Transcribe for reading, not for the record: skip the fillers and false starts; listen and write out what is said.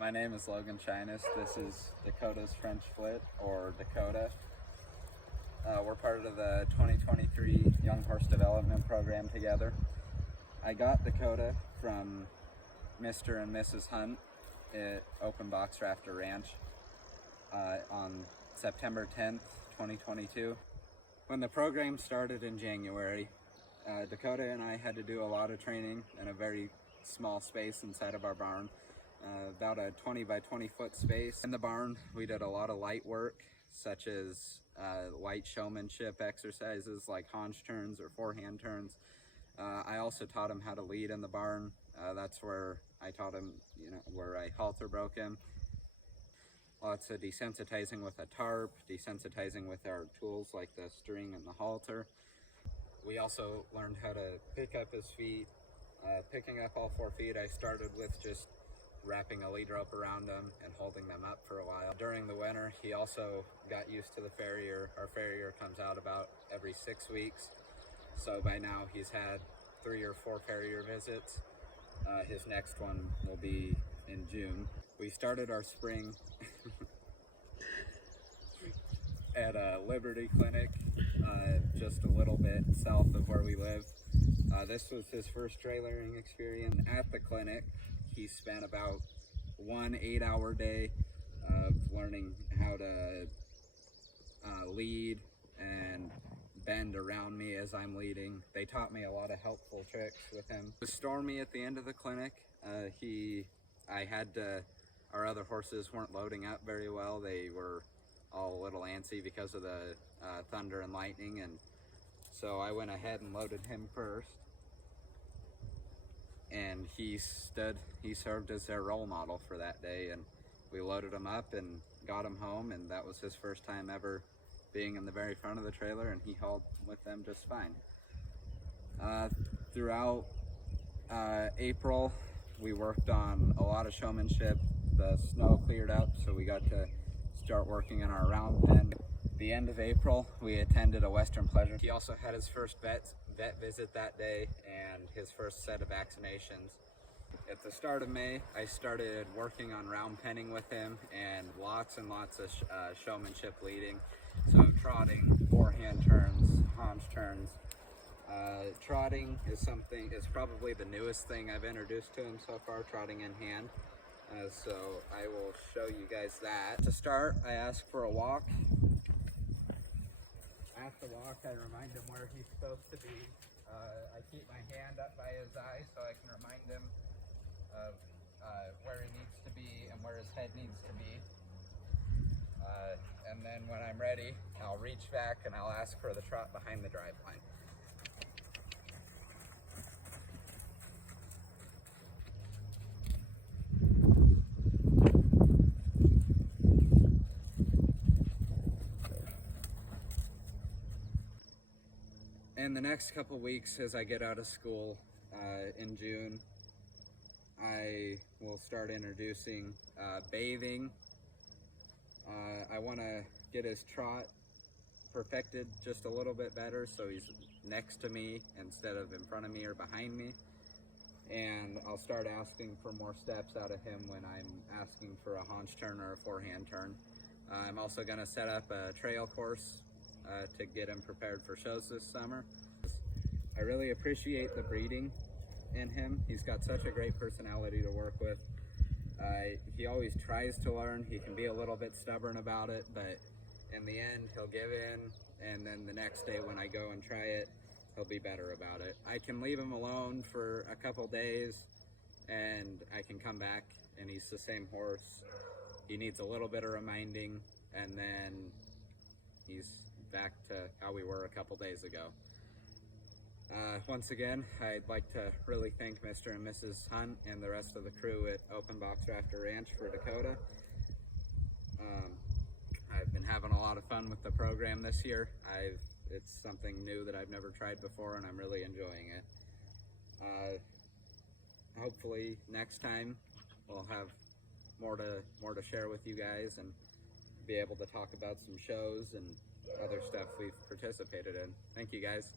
My name is Logan Scheinost. This is Dakota's French Flit, or Dakota. We're part of the 2023 Young Horse Development Program together. I got Dakota from Mr. and Mrs. Hunt at Open Box Rafter Ranch on September 10th, 2022. When the program started in January, Dakota and I had to do a lot of training in a very small space inside of our barn. About a 20 by 20 foot space. In the barn, we did a lot of light work, such as light showmanship exercises like haunch turns or forehand turns. I also taught him how to lead in the barn. That's where I taught him, where I halter broke him. Lots of desensitizing with a tarp, desensitizing with our tools like the string and the halter. We also learned how to pick up his feet. Picking up all 4 feet, I started with just wrapping a lead rope around them and holding them up for a while. During the winter, he also got used to the farrier. Our farrier comes out about every 6 weeks. So by now he's had 3 or 4 farrier visits. His next one will be in June. We started our spring at a Liberty Clinic, just a little bit south of where we live. This was his first trailering experience. At the clinic, he spent about 1 8-hour day of learning how to lead and bend around me as I'm leading. They taught me a lot of helpful tricks with him. It was stormy at the end of the clinic. Our other horses weren't loading up very well. They were all a little antsy because of the thunder and lightning, and so I went ahead and loaded him first. And he served as their role model for that day, and we loaded him up and got him home, and that was his first time ever being in the very front of the trailer, and he hauled with them just fine. Throughout April, we worked on a lot of showmanship. The snow cleared up, so we got to start working in our round pen. The end of April, we attended a Western Pleasure. He also had his first vet visit that day and his first set of vaccinations. At the start of May, I started working on round penning with him and lots of showmanship leading. So trotting, forehand turns, haunch turns. Trotting is probably the newest thing I've introduced to him so far, trotting in hand. So I will show you guys that. To start, I ask for a walk. At the walk, I remind him where he's supposed to be. I keep my hand up by his eye so I can remind him of where he needs to be and where his head needs to be. And then when I'm ready, I'll reach back and I'll ask for the trot behind the drive line. In the next couple weeks, as I get out of school in June, I will start introducing bathing. I want to get his trot perfected just a little bit better so he's next to me instead of in front of me or behind me. And I'll start asking for more steps out of him when I'm asking for a haunch turn or a forehand turn. I'm also going to set up a trail course to get him prepared for shows this summer. I really appreciate the breeding in him. He's got such a great personality to work with. He always tries to learn. He can be a little bit stubborn about it, but in the end, he'll give in, and then the next day when I go and try it, he'll be better about it. I can leave him alone for a couple days, and I can come back, and he's the same horse. He needs a little bit of reminding, and then he's back to how we were a couple days ago. Once again, I'd like to really thank Mr. and Mrs. Hunt and the rest of the crew at Open Box Rafter Ranch for Dakota. I've been having a lot of fun with the program this year. It's something new that I've never tried before, and I'm really enjoying it. Hopefully next time we'll have more to share with you guys and be able to talk about some shows and other stuff we've participated in. Thank you guys.